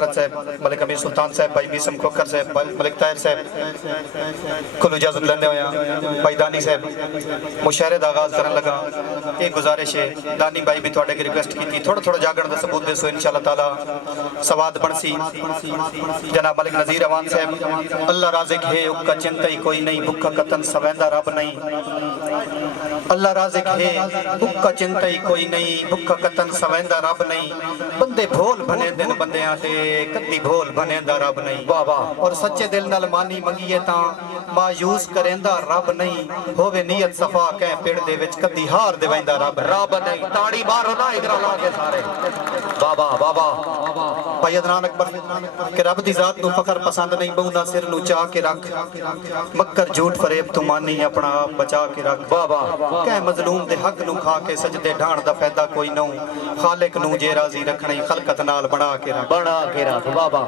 حضرت صاحب ملک امیر سلطان صاحب بھائی میسم کھوکر صاحب ملک طاہر صاحب کلو اجازت لیندے ہویا بھائی دانی صاحب مشاعرے دا آغاز کرن لگا ایک گزارش ہے دانی بھائی بھی تھوڑے کی ریکویسٹ کی تھی تھوڑا تھوڑا جاگن دا ثبوت دے سو انشاءاللہ تعالی سواد بنسی جناب ملک نذیر اوان صاحب اللہ رازق ہے اکا چنتائی کوئی نہیں بھکا قطن سویندہ رب نہیں اللہ رازق ہے بھکا چنتائی کوئی نہیں بھکا قطن سویندہ رب نہیں بندے بھول بھنے دن بندے آتے کدی بھول بھنے دا رب نہیں بابا اور سچے دل نال مانی منگیے تاں مایوس کریندہ رب نہیں ہووے نیت صفا کہیں پیڑ دے وچ کدی ہار دے ویندہ رب نہیں تاڑی مارو نا ادھر اللہ کے سارے بابا بابا بھائی ادنان اکبر کہ رب دی ذات نو فخر پسند نہیں بہنا سر نو چاہ کے رکھ مکر جھوٹ فریب تو مانی اپنا آپ بچا کے رکھ بابا کہیں مظلوم دے حق نو کھا کے سجدے ڈھان دا فیدہ کوئی نو خالق نو جے راضی رکھنے خلقت نال بنا کے رکھ بابا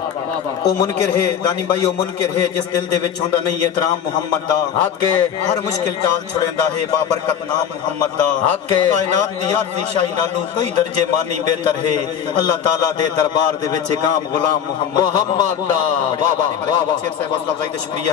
او منکر ہے دانی بھائی او منکر ہے جس دل دے وچ ہوندا نہیں احترام محمد دا حق کے ہر مشکل ٹال چھڑیندا ہے بابرکت نام محمد دا حق کے کائنات دی عرضی شاہی نالو کئی درجے مانی بہتر ہے اللہ تعالیٰ دے دربار دے وچ کام غلام محمد دا بابا بابا شیر صاحب حوصلہ افزائی دا شکریہ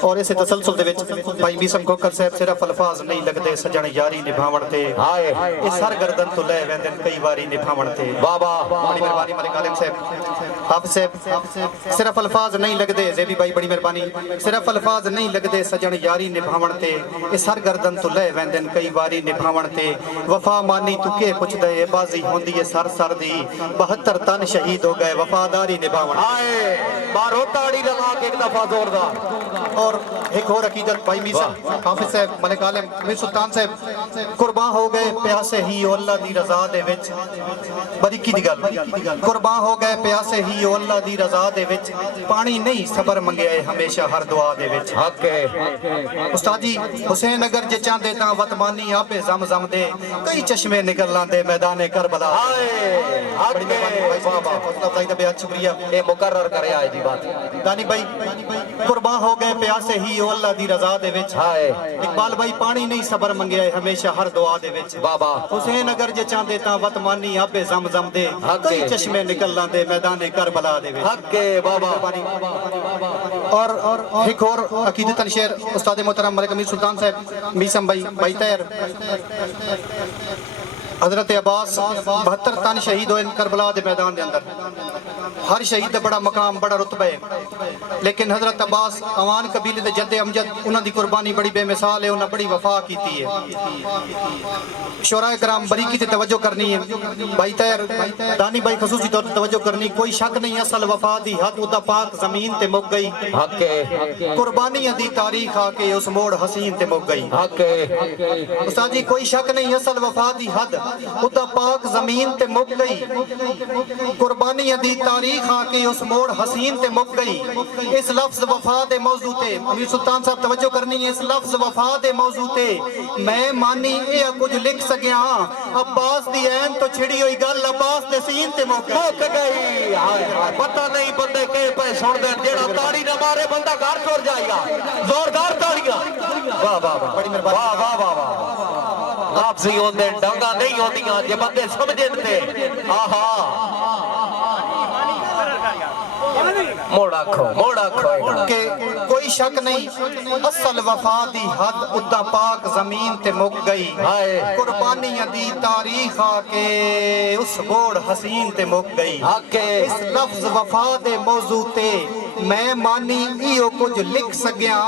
اور اسے تسلسل دے وچ بھائی میسم کھوکر صاحب صرف الفاظ نہیں لگدے سجن یاری نبھاون تے اس ہر گردن تو لے ویندن کئی واری نبھاون تے بابا بڑی مہربانی ملک عالم صاحب حافظ صاحب صرف الفاظ نہیں لگدے زیبی بھائی بڑی مہربانی صرف الفاظ نہیں لگدے سجن یاری نبھاون تے اس ہر گردن تو لے ویندن کئی واری نبھاون تے وفا مانی تو کے پچھ دے بازی ہوندی ہے سر سر دی 72 تن شہید ہو گئے وفاداری نبھاون آئے بارو تاڑی لگا کے ایک دفعہ زوردار اور ایک اور عقیدت بھائی میسم حافظ صاحب ملک عالم امیر سلطان صاحب قربان ہو گئے پیاسے ہی او اللہ دی رضا دے وچ بریکی دی گل قربان ہو گئے پیاسے ہی او اللہ دی رضا دے وچ پانی نہیں صبر منگے ہمیشہ ہر دعا دے وچ حق ہے استاد جی حسین اگر جے چاندے تاں وطمانی آپے زمزم دے کئی چشمے نکل لاندے میدان کربلا بڑی مہربانی بابا حوصلہ افزائی دا بہت شکریہ اے مقرر کرے آئے دی بات دانی بھائی قربان ہو گئے پیاسے ہی او اللہ دی رضا دے وچ اقبال بھائی پانی نہیں صبر منگے ہمیشہ ہر دعا دے وچ بابا حسین اگر جے چاندے تاں وطمانی آپے زمزم دے کئی چشمے نکل لاندے میدان کربلا دے وچ حق ہے بابا اور ایک اور عقیدتاً شعر استاد محترم ملک امیر سلطان صاحب میسم بھائی طاہر حضرت عباس 72 تن شہید ہوئے کربلا دے میدان دے اندر ہر شہید دا بڑا مقام بڑا رتبہ ہے لیکن حضرت عباس اوان قبیلے دے جد امجد انہاں دی قربانی بڑی بے مثال ہے انہاں بڑی وفا کیتی ہے شورائے کرام بریکی تے توجہ کرنی ہے بھائی طاہر دانی بھائی خصوصی طور تے توجہ کرنی کوئی شک نہیں اصل وفا دی حد ادا پاک زمین تے مک گئی حق ہے قربانی دی تاریخ آ کے اس موڑ حسین تے مک گئی حق ہے استاد جی کوئی شک نہیں اصل وفا دی حد ادا پاک زمین تے مک گئی قربانی دی تاریخ آ کے اس موڑ حسین تے مک گئی اس لفظ وفا دے موضوع تے امیر سلطان صاحب توجہ کرنی ہے اس لفظ وفا دے موضوع تے میں مانی اے کچھ لکھ سکیا عباس دی عین تو چھڑی ہوئی گل عباس دے سین تے مک گئی پتہ نہیں بندے کہے پہ سن دیں جیڑا تاڑی نہ مارے بندہ گھر چھوڑ جائے گا زوردار تاڑیاں واہ واہ واہ بڑی مہربانی واہ واہ واہ آپ سی ہوندے ڈنگا نہیں ہوندیاں جے بندے سمجھن تے آہا موڑا کھو کہ کوئی شک نہیں اصل وفا دی حد ادا پاک زمین تے مک گئی قربانی دی تاریخ آ کے اس موڑ حسین تے مک گئی اس لفظ وفا دے موضوع تے میں مانی ایو کچھ لکھ سگیا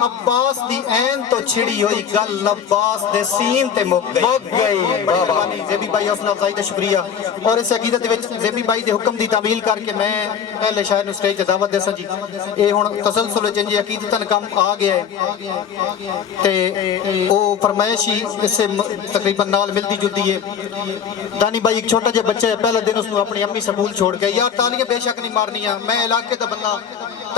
عباس دی عین تو چھڑی ہوئی گل عباس دے سین تے مک گئی بڑی زیبی بھائی حوصلہ افزائی دا شکریہ اور اس عقیدت وچ زیبی بھائی دے حکم دی تعمیل کر کے میں اہل شاعر نو سٹیج تے دعوت دے سا جی اے ہن تسلسل جن جی عقیدتاً کم آ گیا ہے تے او فرمائشی اس سے تقریباً نال ملتی جلتی ہے دانی بھائی ایک چھوٹا جے بچہ ہے پہلا دن اس نے اپنی امی سکول چھوڑ کے یار تالیاں بے شک نہیں مارنیاں میں علاقے دا بندہ